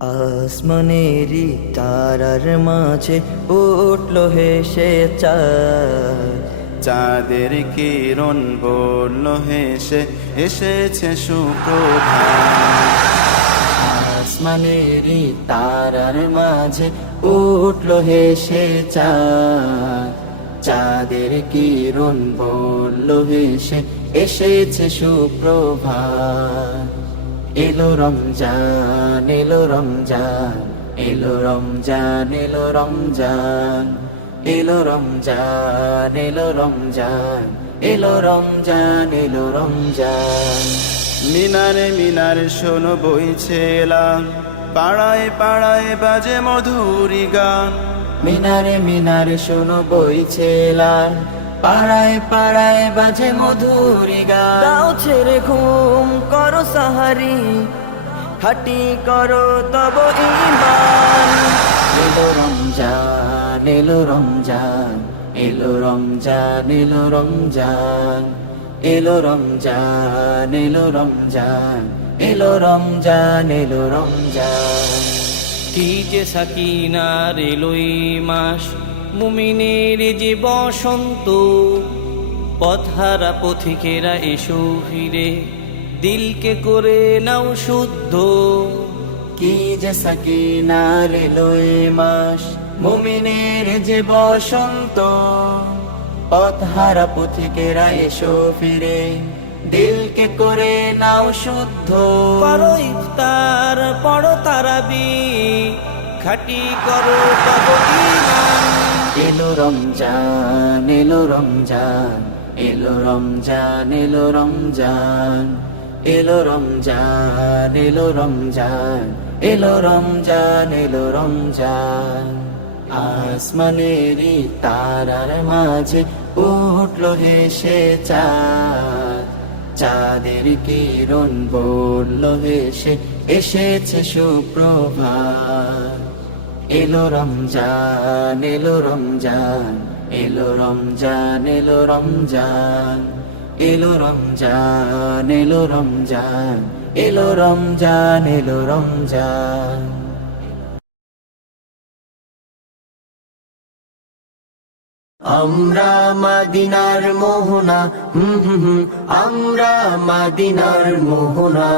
আসমানেরই তারার মাঝে উঠল হেসে চাঁদ। চাঁদের কিরণ বলল হেসে এসেছে সুপ্রভাত। আসমানেরই তারার মাঝে উঠল হেসে চাঁদ। চাঁদের কিরণ বলল হেসে এসেছে সুপ্রভাত। এলো রমজান, এলো রমজান, এলো রমজান, এলো রমজান, এলো রমজান, এলো রমজান, এলো রমজান, এলো রমজান। মিনারে মিনারে শোনো বইছে এলাম, পাড়ায় পাড়ায় বাজে মধুরি গান। মিনারে মিনারে শোনো বইছে লাল, পাড়ায় পাড়ায় বাজে মধুরি গান। দাও ছেড়ে ঘুম করো সাহারি, খাটি করো তব ঈমান। এলো রমজান, এলো রমজান, এলো রমজান, এলো রমজান, এলো রমজান, এলো রমজান, এলো রমজান, এলো রমজান। কি যে সাকিনার এলোই মাস, মুমিনের যে বসন্ত। পথহারা পথিকেরা এসো ফিরে, দিলকে করে নাও শুদ্ধ। কি যে সাকিনার এলোই মাস, মুমিনের যে বসন্ত। পথহারা পথিকেরা এসো ফিরে, দিলকে করে নাও শুদ্ধ। করো ইফতার পড়ো তারাবি, খাটি করো তব ঈমান। এলো রমজান, এলো রমজান, এলো রমজান, এলো রমজান, এলো রমজান, এলো রমজান, এলো রমজান, এলো রমজান। আসমানেরই তারার মাঝে উঠল হেসে চাঁদ। চাঁদের কিরণ বলল হেসে এসেছে সুপ্রভাত। এলো রমজান, এলো রমজান, এলো রমজান, এলো রমজান, এলো রমজান, এলো রমজান, এলো রমজান, এলো রমজান। আমরা মদিনার মোহনা, আমরা মদিনার মোহনা।